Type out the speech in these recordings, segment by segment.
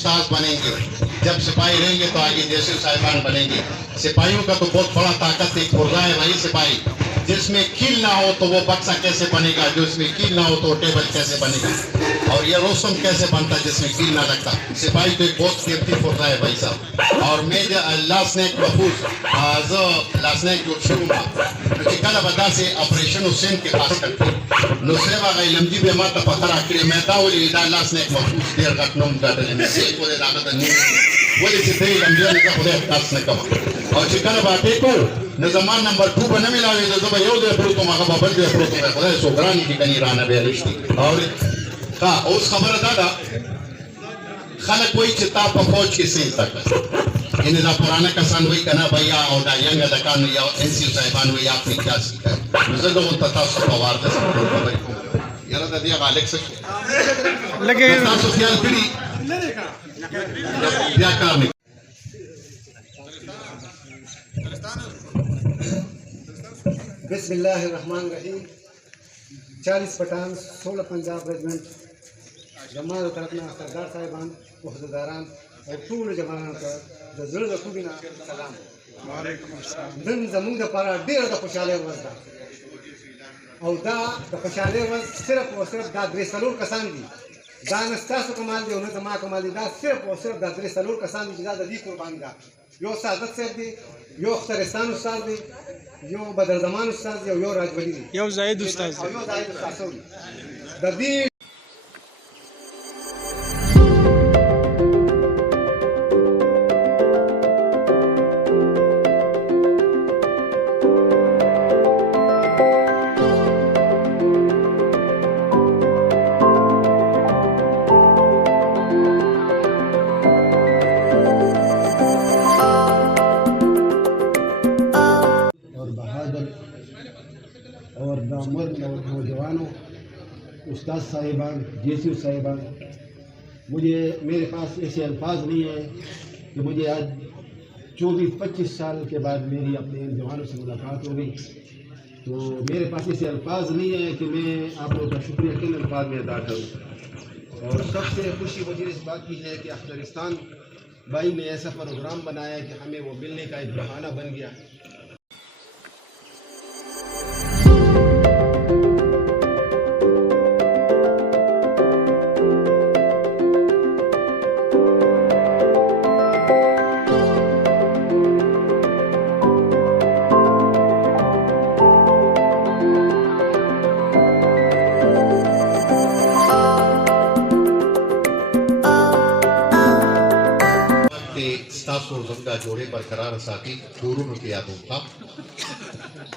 उस्ताद बनेंगे, जब सिपाही रहेंगे तो आगे जैसे साहिबान बनेंगे। सिपाहियों का तो बहुत बड़ा ताकत एक खुर्दा है भाई सिपाही, जिसमें कील ना हो तो वो बक्सा कैसे बनेगा, जो इसमें कील ना हो तो टेबल कैसे बनेगा, और ये रोशम कैसे बनता जिसमें कील ना लगता। सिपाही तो एक बहुत कीमती खुर्दा है भाई साहब। और मैं लास्नेक महफूज लास्नेक जो शुरू में कल बता से ऑपरेशन हुसैन के पास करते नुसेवा गई लमजी बे माता पकड़ आखिर मैं दावली दा लास्नेक महफूज देर गटनम गाटल में से कोले लागत नहीं बोले से तेरी लंबिया ने खुदा खास न कमा और चिकन बाटे को न जमान नंबर 2 बने मिलावे तो जब यो दे प्रो तो मागा बाबर दे प्रो तो खुदा सोगरानी की कनी राना बे रिश्ती और का उस खबर दादा खलक कोई चिता पर फौज के से तक इन दा पुराना कसान वही कना भैया और दा यंग दा कान या एनसी साहिबान वही आपने क्या सीखा मुझे तो तथा सवार दे खबर को यार दा दिया अलेक्स लगे सोशल पीढ़ी क्या करने बिस्मिल्लाहिर्रहमानिर्रहीम 40 पठान 16 पंजाब रेजिमेंट जमाल तरफना सरदार साहिबान उहदेदारान और टूल जवानों का जरूर रखूबिना सलाम दिन जमून द पारा डेर द खुशाले वजदा और दा द खुशाले वज सिर्फ और सिर्फ दा द्रेसलूर कसान दी दा नस्तासु कमाल दी उन्हें तमा कमाल दी दा सिर्फ और सिर्फ दा द्रेसलूर कसान दी दा दी कुर्बान दा यो सादत से दी यो अख्तरिस्तान उस्ताद दी यो बदर जमान उस्ताद दी यो राजवली दी यो जाहिद उस्ताद यो जाहिद उस्ताद द दी और मर्द और नौजवानों उस्ताद साहिबान जेसी साहिबान, मुझे मेरे पास ऐसे अल्फाज नहीं है कि मुझे आज 24-25 साल के बाद मेरी अपने इन जवानों से मुलाकात हो गई, तो मेरे पास ऐसे अल्फाज नहीं है कि मैं आप लोगों का शुक्रिया किन अल्फाज में अदा करूँ। और सबसे खुशी मुझे इस बात की है कि अफगानिस्तान भाई ने ऐसा प्रोग्राम बनाया कि हमें वो मिलने का एक बहाना बन गया। जोड़े बरकरार साथी पूर्ण किया था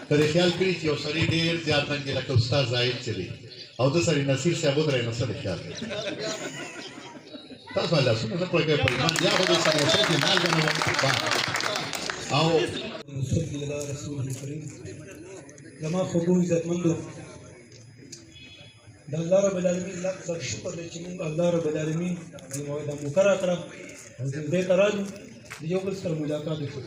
कदे ख्याल करी थी और सरी देर ज्यादा के लगे उस्ताद जाहिद चली और तो सरी नसीर से अबूद रहे नसर ख्याल तास वाला सुनो ना कोई परिमाण या हो सारे से के नाल बनो आओ सल्लल्लाहु रसूल करीम जमा खबूल इज्जतमंदो अल्लाह रब्बुल आलमीन लाख शुक्र ले चिंग अल्लाह रब्बुल आलमीन ये मौदा मुकर्रर करा और दे कराज यो बस कर मुलाकात देखो।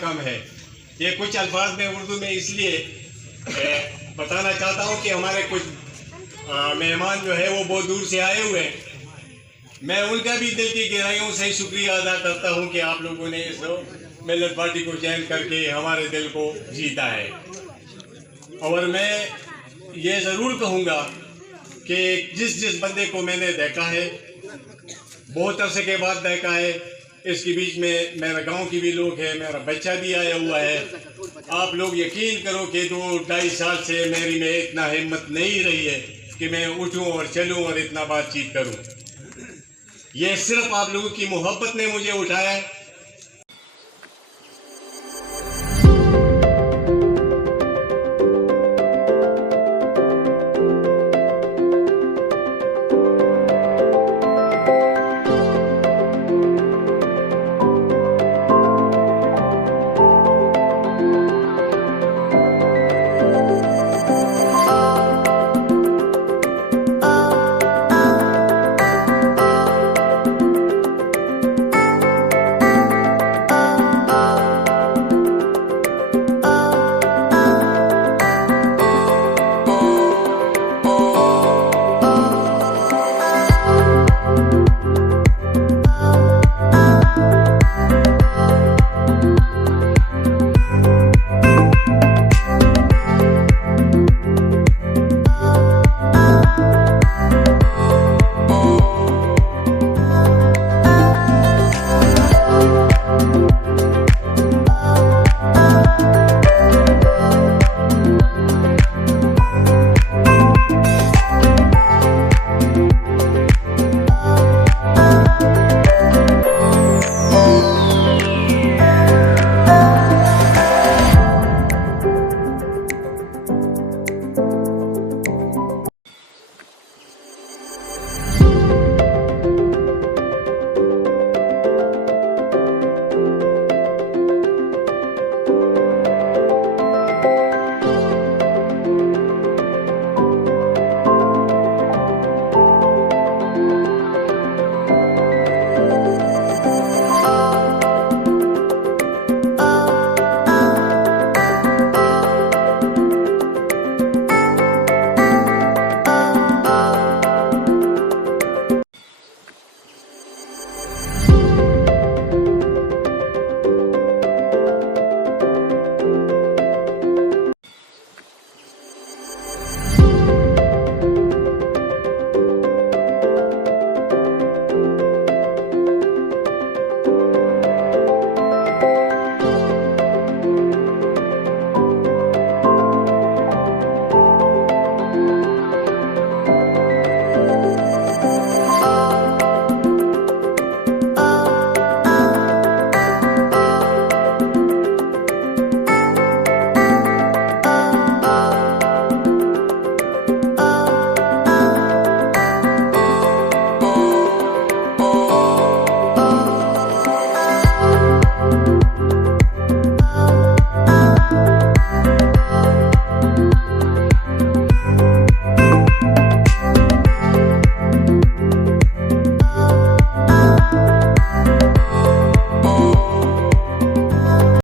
कम है ये कुछ अल्फाज में उर्दू में इसलिए बताना चाहता हूँ कि हमारे कुछ मेहमान जो है वो बहुत दूर से आए हुए हैं। मैं उनका भी दिल की गहराइयों से शुक्रिया अदा करता हूँ कि आप लोगों ने इस मिल्लत पार्टी को चयन करके हमारे दिल को जीता है। और मैं ये ज़रूर कहूँगा कि जिस जिस बंदे को मैंने देखा है, बहुत अरसे के बाद देखा है, इसके बीच में मेरा गांव की भी लोग है, मेरा बच्चा भी आया हुआ है। आप लोग यकीन करो कि 2-2.5 साल से मेरी में इतना हिम्मत नहीं रही है कि मैं उठूं और चलूं और इतना बातचीत करूं। ये सिर्फ आप लोगों की मोहब्बत ने मुझे उठाया।